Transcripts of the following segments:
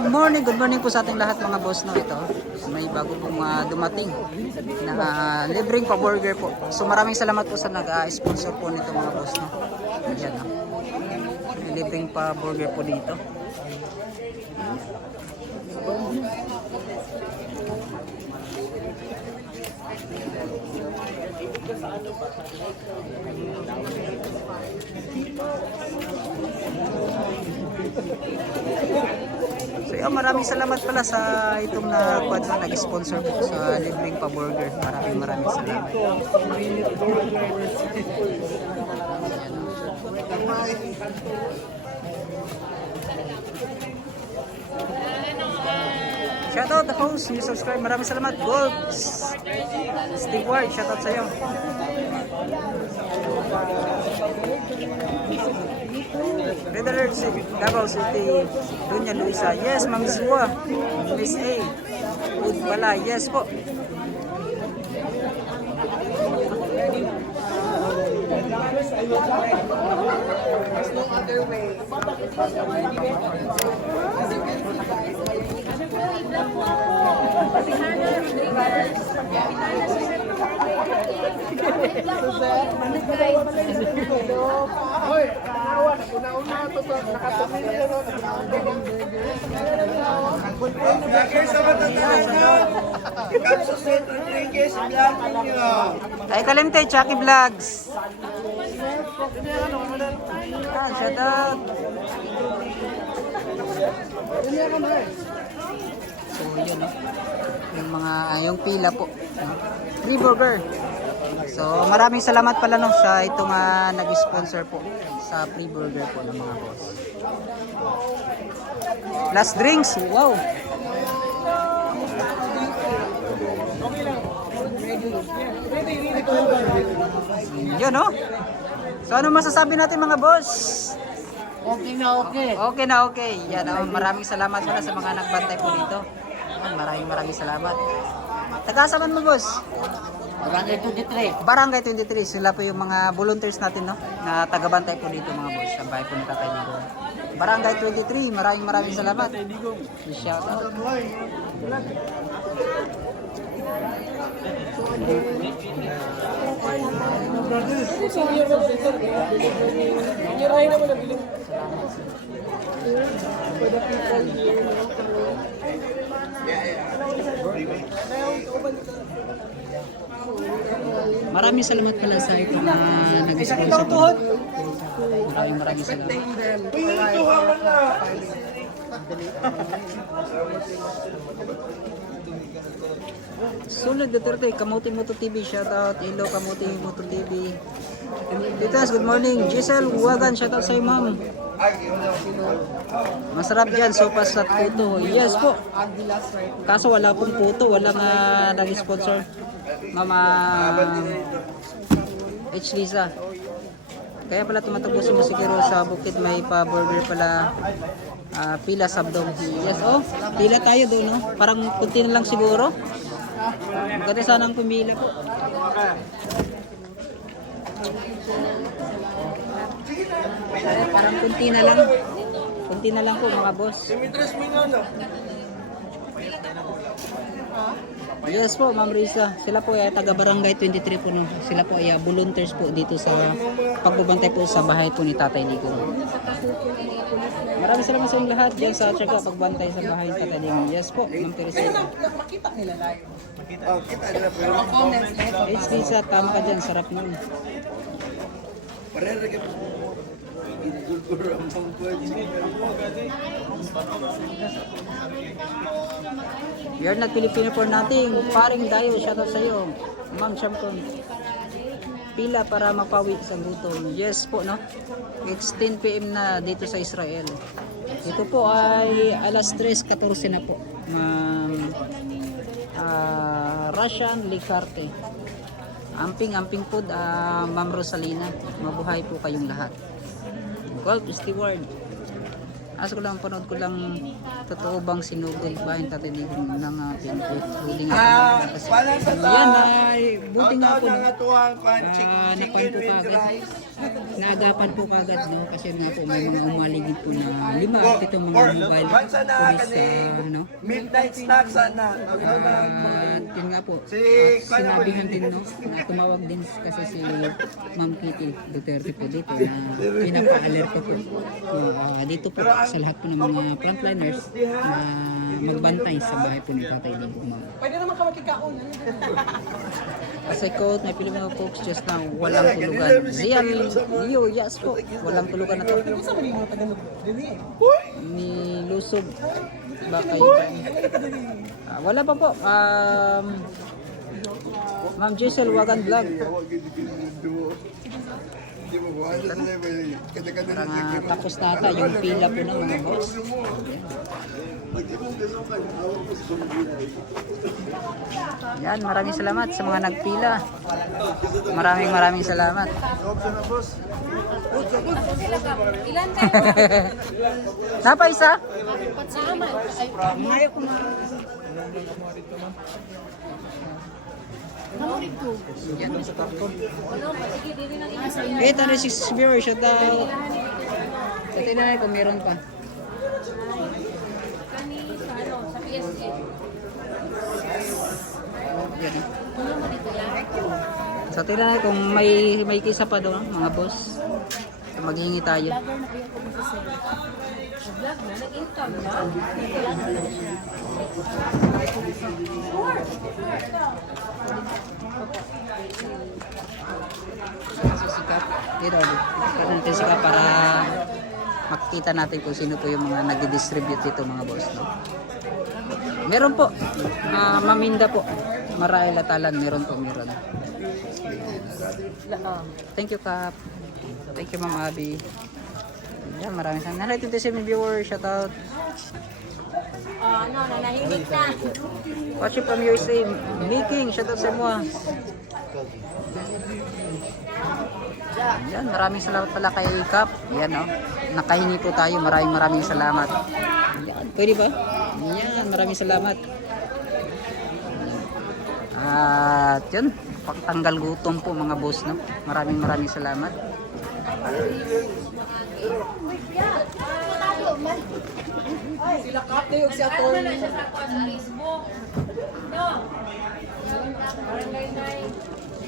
Good morning, good morning po sa ating lahat mga boss no ito. May bago pong ah, dumating na ah, libreng pa burger po. So maraming salamat po sa nag-sponsor po nito mga boss no. Ayan no. May libreng pa burger po dito. So yun, maraming salamat pala sa itong na quad na nag-sponsor po sa libreng pa burger. Maraming maraming salamat. Shoutout the host, new subscribe. Maraming salamat. Gold. Steve Ward, shoutout sa iyo. Red Alert City, Davao City, Dunya Luisa. Yes, Ma'am Zua. Miss A. Good pala. Yes po. Hoy, kawan, una-una to to, nakatumi nila no. Vlogger sa Ay kalimte, Chucky Vlogs. Ah, shoutout. So, yun? Yung mga, yung pila po. Free burger. So, maraming salamat pala no sa itong ah, nag-sponsor po sa free burger po ng mga boss. Last drinks, wow! Yun, no? So, ano masasabi natin mga boss? Okay na okay. Okay na okay. Yan, oh, maraming salamat pala sa mga nagbantay po dito. Maraming maraming salamat. Tagasaman mo, boss? Barangay 23. Barangay 23, sila po yung mga volunteers natin, no? Na tagabantay po dito, mga boss. Sa bahay po ni Tatay Ligo. Barangay 23, maraming maraming salamat. Shout out. Maraming salamat pala sa ito na nag-sponsor po. Maraming maraming salamat. Sunod Duterte, Kamuti Moto TV, shoutout. Hello Kamuti Moto TV. Litas, good morning. Giselle Huwagan, shoutout sa iyo, ma'am. Masarap dyan, sopas at puto. Yes po. Kaso wala pong puto, walang uh, nag-sponsor. Mama H. Lisa. Kaya pala tumatagos mo siguro sa bukid may pa-burger pala ah, pila sabdong. Yes, oh. Pila tayo doon, no? Parang kunti na lang siguro. Maganda sanang pumila po. Eh, parang kunti na lang. Kunti na lang po mga boss. Dimitris Minono. Yes po, Ma'am Risa. Sila po ay taga Barangay 23 po. No. Sila po ay ah, volunteers po dito sa pagbabantay po sa bahay po ni Tatay Ligo. Maraming salamat sa inyong lahat dyan sa Tsaga pagbantay sa bahay ni Tatay Ligo. Yes po, Ma'am Teresita. Oh, kita nila po yung H. Lisa, tama ka dyan. Sarap nun. Parera ka po. Gulgul ang pangkuhan. You're not Filipino for nothing. Paring Dayo, shoutout sa iyo. Ma'am Champion. Pila para mapawi sa gutom. Yes po, no? It's 10 p.m. na dito sa Israel. Ito po ay alas 3.14 na po. Ma'am ah, Russian Licarte. Amping, amping food, ah, Ma'am Rosalina. Mabuhay po kayong lahat. Golf Steward. Aso ko lang, panood ko lang, totoo bang sinugod ba yung tatinihin ng uh, pinpoint? Buti nga Ah, po. Kasi, wala sa ta. yan, ay, buti nga po. nga tuwang pan, Ah, chicken, chicken po with kagad. rice. Naagapan po kagad, no? Kasi nga po, may mga umaligid po na lima Oh, at itong mga or, mobile na police, kani, ah, no? midnight snack sana. Ano na? At yun nga po, Si, sinabihan din no, na tumawag din kasi si Ma'am Kitty Duterte po dito na pinapa-alert po. So, ah, dito po sa lahat po ng mga frontliners na magbantay sa bahay po ni Tatay Lingkong. Pwede naman ka makikaon. Kasi quote, may Filipino folks just now, walang tulugan. Zian, Leo, yes po, walang tulugan na to. Ni Lusog, baka Ah, wala pa po. Um, Ma'am Giselle Wagan Vlog. Parang ah, tapos nata yung pila po ng mga boss. Yan, maraming salamat sa mga nagpila. Maraming maraming salamat. Ilan ka? Napa isa? Ngayon ko Eh, tara si viewers, shout out. Sa tinanay kung meron pa. Sa ah. Tinanay kung may may kisa pa doon, mga boss. So, maghihingi tayo. Vlogger na kayo kung sa sir. Vlog na, nag-income na. Nag-vlog na siya. Dito, dito para makita natin kung sino po yung mga nagdi-distribute dito mga boss. No? Meron po. Ah, maminda po. Maray latalan. Meron po, meron. Thank you, Kap. Thank you, Ma'am Abby. Yan, maraming salamat. Sa mga viewers. Shout out. Oh, ano, nanahimik na. Watching from USA. Making. Shout out sa mga. Yan, maraming salamat pala kay Kap. Yan, no. Nakahingi po tayo. Maraming maraming salamat. Yan, pwede ba? Yan, maraming salamat. At yun, pagtanggal gutom po mga boss, no. Maraming maraming salamat. Sila kate yung si Atol. Ano na siya sa sa Facebook? No. Barangay Nay.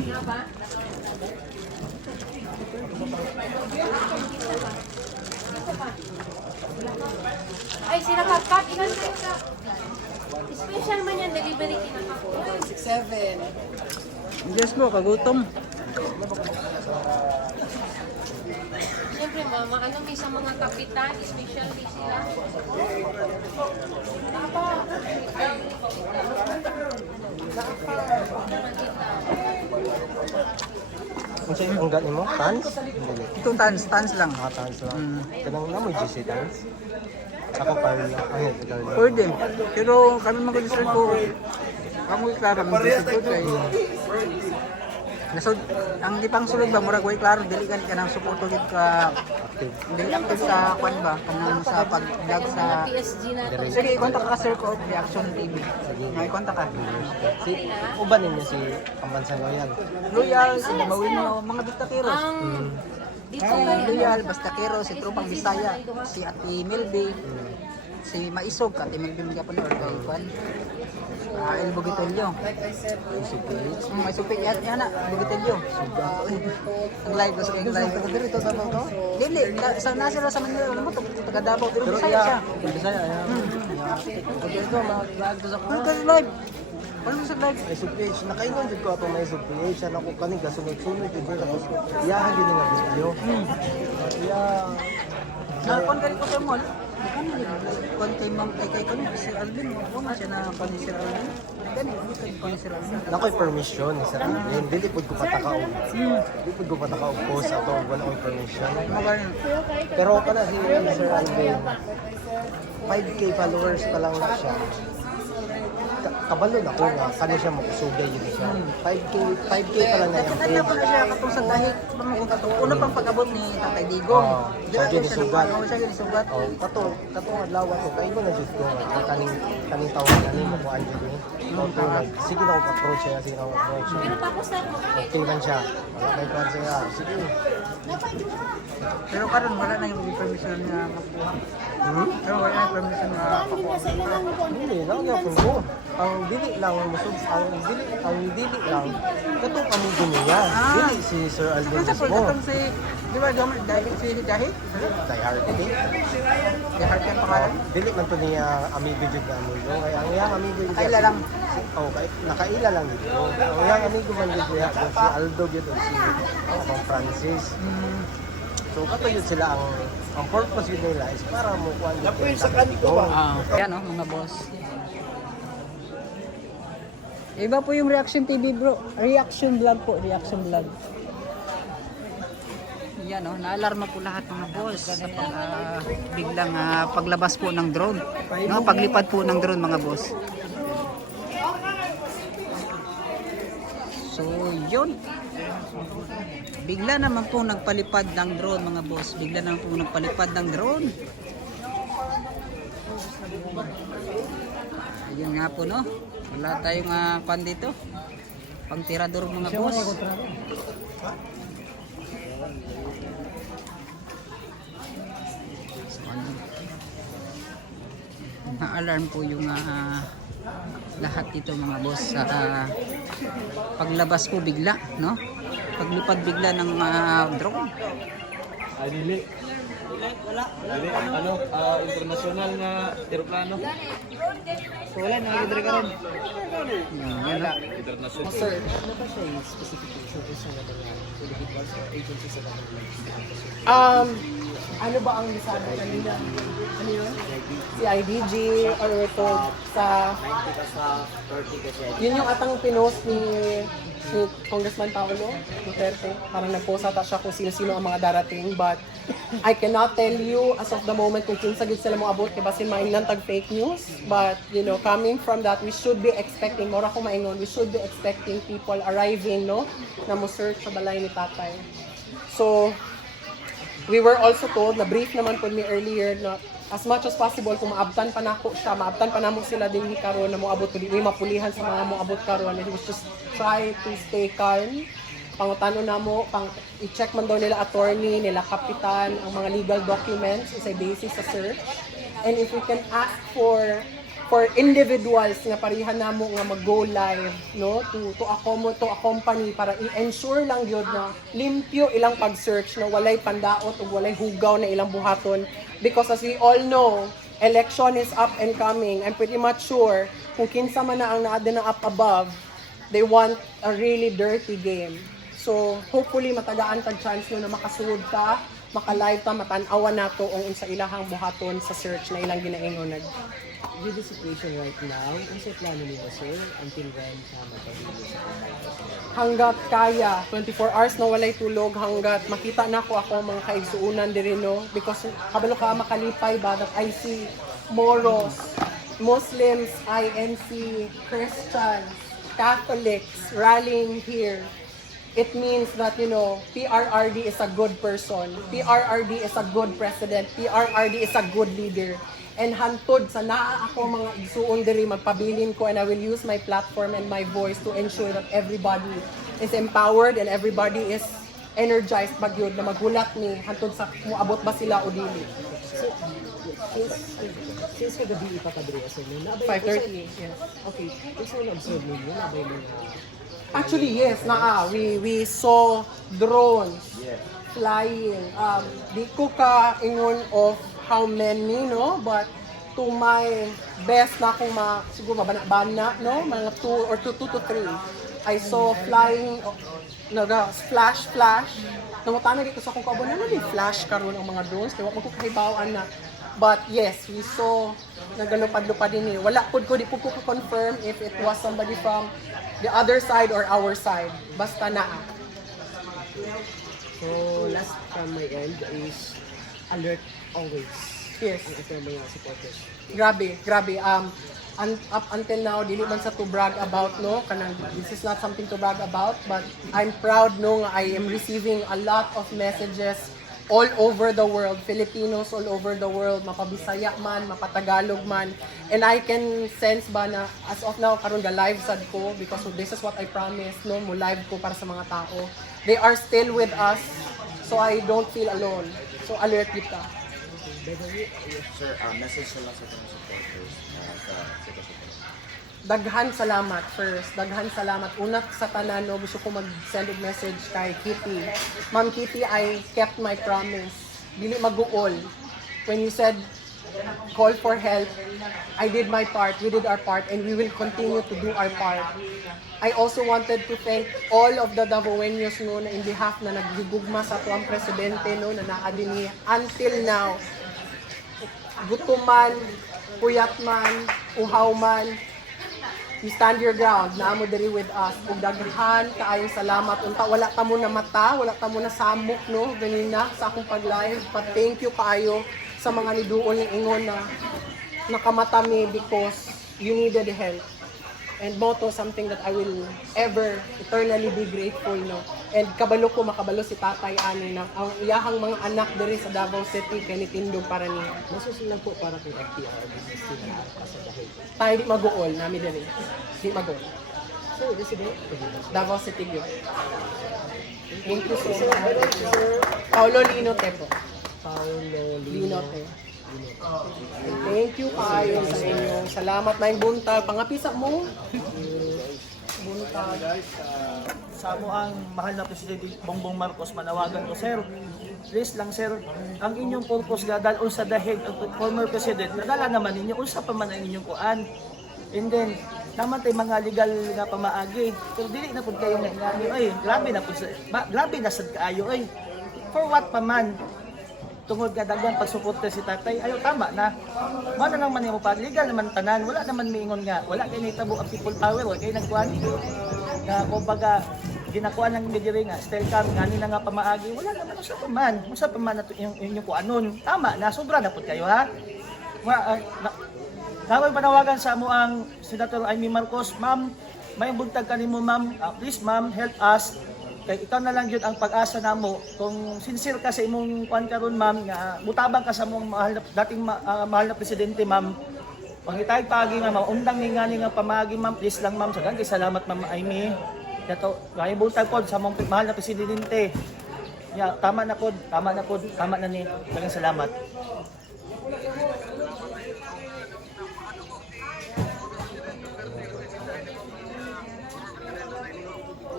Nga ba? Ay, sila ka, Kat, ilan kayo ka? Special man yan, delivery kinakako. 6'7". Yes po, kagutom. Siyempre, mama, ano may sa mga kapitan, special day sila. Kung sa'yo ang gani mo, tans? Hindi. Ito tans, tans lang. Mga tans lang. Mm. Kanang na mo GC tans? Ako parla. Ang ito ka Pwede. Pero kami mag-concern ko, way klaro, ang disipod kay... Nasod, ang di pang sulod ba, murag way klaro, dili ka ka ng suporto gid ka, dili active sa kwan ba, kanang sa pag-vlog sa... PSG na to. Sige, kontak ka Sir Coop Reaction TV. May kontak ka. Si, uban ninyo si Pambansa Royal. Loyal, si Mawin mo, mga diktateros. Ang dito Si nga Loyal, Bastakero, si Tropang Bisaya, si Ati Melby, si Maisog, Ati Melby mga pa kay Kwan. Ah, El Bugitelyo. Mm, supi yan, yan na, Bugitelyo. Ang live ko sa kayong live. Taga dito sa to? Dili, na- sa nasa sila sa Manila, alam mo taga Davao, pero Bisaya siya. Bisaya, ayan. Dito, mag-vlog ko sa Ano ka sa live? Ano sa live? May subpage. Nakainon din ko ato may subpage. Siya ako kanig na tapos. Iyahan din nga video. Iya. Nakon ka rin ko sa mall. Kung kay ma'am kay kay kani Sir Alvin, mo na siya na ni Sir Alvin. Gani, hindi Alvin. Nakoy permission Sir Alvin. Dili pud ko patakaw. Dili pud ko patakaw post ato wala ko'y permission. Pero kana si Sir Alvin. 5k followers pa lang na siya. Ka- nakabalon ako nga kani siya makusugay yun siya. 5k 5k pa lang na yung po na siya katong sa dahil una pang pag-abot ni Tatay Digong. Ba siya ginisugat. nang- oo, siya ginisugat. Oh, kato kato adlaw to kay mo na jud ko nga kaning kaning tawag na ni mo kuan jud ni. Oh, sige na approach siya sige na approach siya. Pero tapos na. Okay man siya. Wala kay kuan siya. Sige. Pero karon wala na yung permission nga makuha. Hmm? Na yung permission nga makuha. Dili lang gyapon ko. Ang dili lang musud ang dili ang dili lang katong kami gumiya. Ah. Dili si Sir Alvin Kung sa po, katong si, di ba, Jom, dahil si Dahil? Kay Hardy. Si Hart yung pangalan? Dili man to niya amigo jud na mo. Kaya ang iyang amigo jud Kaila lang. Oh, kay nakaila lang dito. Ang iyang amigo man jud niya si Aldo jud si oh, Francis. Mm, So kato yun sila ang ang purpose yun nila is para mo kuan yung sa kanto ba? Ah, yan oh, mga boss. Iba po yung Reaction TV bro. Reaction vlog po, reaction vlog. Yan oh, naalarma po lahat mga boss sa pag, ah, biglang ah, paglabas po ng drone. No, paglipad po ng drone mga boss. So, yun. Bigla naman po nagpalipad ng drone mga boss. Bigla naman po nagpalipad ng drone. Ayun nga po no. Wala tayong uh, pan dito. Pang tirador mga boss. Na-alarm po yung ah, lahat dito mga boss sa ah, paglabas po bigla, no? Paglipad bigla ng ah, drone. Ano, ah, international nga eroplano. So, wala na yung dire karon. Wala. International. Sir, ano ba siya yung specification sa mga individuals or agencies sa government? Um, ano ba ang lisado kanina? Ano yun? Si IDG or ito sa... Yun yung atang pinost ni, ni Congressman Paolo Duterte. Parang nagpost ata siya kung sino-sino ang mga darating. But I cannot tell you as of the moment kung kinsa gid sila mo abot kay basin mainan tag fake news. But you know, coming from that, we should be expecting, mora ko maingon, we should be expecting people arriving, no? Na mo search sa balay ni tatay. So, we were also told, na brief naman po ni earlier na as much as possible kung maabtan pa nako siya, maabtan pa namo sila din karon na moabot ko di mapulihan sa mga moabot karon. It was just try to stay calm. Pangutano na mo, pang i-check man daw nila attorney, nila kapitan, ang mga legal documents is a basis sa search. And if we can ask for for individuals nga parihan namo nga mag-go live no? To to accommodate to accompany para i-ensure lang gyud na limpyo ilang pag-search na walay pandaot ug walay hugaw na ilang buhaton. Because as we all know election is up and coming. I'm pretty much sure kung kinsa man na ang naada na up above they want a really dirty game. So hopefully matagaan tag chance nyo na makasuod ta maka-live ta matan-awan nato ang unsa ilahang buhaton sa search na ilang ginaingon With the situation right now, ano sa plano niyo sir until when siya magpabilis sa hanggat kaya 24 hours na walay tulog hanggat makita na ko ako mga kaigsuunan diri no. Because kabalo ka makalipay ba that I see Moros Muslims INC Christians Catholics rallying here. It means that you know PRRD is a good person. PRRD is a good president. PRRD is a good leader and hantod sa naa ako mga igsuon diri magpabilin ko and I will use my platform and my voice to ensure that everybody is empowered and everybody is energized bagyod na magulat ni hantod sa muabot ba sila o dili. Since, since kagabi ipapadre sa inyo, nabay 5:30 yes. Okay, kasi na-observe ninyo, nabay mga Actually, yes, naa. We we saw drones flying. Um, di ko ka ingon of how many, no? But to my best na akong ma, siguro mabana-bana, no? Mga two or two, two to three. I saw flying, oh, naga, flash, flash. Nangutanag ko sa akong kauban, ano di flash karon ang mga drones? Kaya wag ko kahibawaan na. But yes, we saw nagalupad-lupad din eh. Wala pud ko, di po ko confirm if it was somebody from the other side or our side. Basta naa. So, last from my end is alert always. Yes. Ang ito mga supporters. Grabe, grabe. Um, un- up until now dili man sa to brag about no kanang this is not something to brag about but I'm proud no I am receiving a lot of messages all over the world Filipinos all over the world mapabisaya man mapatagalog man and I can sense ba na as of now karon ga live sad ko because this is what I promised no mo live ko para sa mga tao they are still with us so I don't feel alone so alert kita Sir, uh, message na lang sa mga supporters uh, sa sitwasyon. daghan salamat first. Daghan salamat. Una sa tanan, no, gusto ko mag-send og message kay Kitty. Ma'am Kitty, I kept my promise. Dili maguol. When you said call for help, I did my part. We did our part and we will continue to do our part. I also wanted to thank all of the Davaoenos no, na in behalf na naghigugma sa tuwang presidente no, na naa dinhi until now gutom man, puyat man, uhaw man, you stand your ground, na mo diri with us. Ug daghan kaayong salamat. Unta wala ta mo na mata, wala ta mo na samok no ganina sa akong pag-live. But thank you kaayo sa mga niduol ni ingon na nakamata mi because you needed help. And moto something that I will ever eternally be grateful no. And kabalo ko makabalo si tatay ani na ang iyahang mga anak diri sa Davao City kay nitindog para niya. Masusunod po para kay FTR business team sa dahil. Tayo di mag-uol nami diri. Di mag-uol. So, po dito. Davao City yun. Thank you so much. Paulo Linote po. Linote. Thank you kayo sa inyo. Salamat na yung buntag. Pangapisa mo. Buntag. sa mo ang mahal na Presidente Bongbong Marcos manawagan ko, Sir, please lang Sir, ang inyong purpose gadal sa dahig ang former President, nadala naman ninyo, unsa pa man ang inyong kuan. And then, naman tayo mga legal nga pamaagi. Pero dili na pud kayo nga ay, grabe na pud grabe na sad kaayo, ay. For what pa man, tungod nga daghan pagsuporta si tatay. Ayo tama na. Mo na naman mo pa legal naman tanan. Wala naman miingon nga. Wala kay nitabo ang people power. Wala kay nagkuan nga kumbaga ginakuan ng midiri nga. Style cam ngani na nga pamaagi. Wala naman. Usa pa man. Usa pa man nato yung kuanon. Tama na. Sobra na pud kayo ha? Wa uh, na, panawagan sa mo ang Senator Amy Marcos, ma'am, may buntag kanimo ma'am, Ah, please ma'am, help us kay ikaw na lang yun ang pag-asa namo kung sincere ka sa imong kuan karon ma'am nga mutabang ka sa mong mahal na, dating ma- ah, mahal na presidente ma'am. Pangitay pagi nga maundang ni ngani nga pamagi ma'am please lang ma'am sagad kay salamat ma'am Amy kato kay buntag pod sa mong mahal na presidente. Ya tama na pod tama na pod tama na ni. Daghang salamat.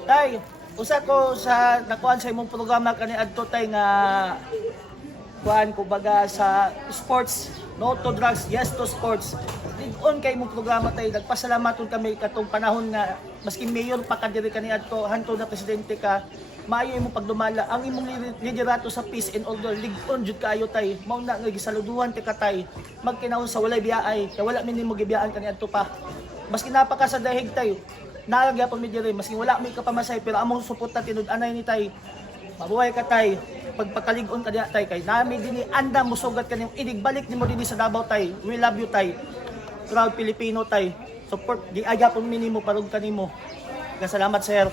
Tay, usa ko sa nakuan sa imong programa kani adto tay nga kuan ko baga sa sports. No to drugs yes to sports. On kay imong programa tay nagpasalamaton kami katong panahon nga maski mayor pa ka diri kani adto hanto na presidente ka maayo imong pagdumala. Ang imong li- liderato sa peace and order ligon jud kaayo tay. Mao na nga gisaluduhan ti katay magkinahon sa walay biyaay kay wala min nimo gibiyaan kani adto pa. Maski napaka sa dahig tayo nalagya pa mi diri maski wala mi kapamasay pero among suporta tinud-anay ni tay mabuhay ka tay. Pagpakalig-on ka diha tay kay nami dinhi anda musugat kanimo inigbalik nimo dinhi sa Davao tay. We love you tay. Proud Filipino tay. Support di aga pun minimo parog kanimo salamat sir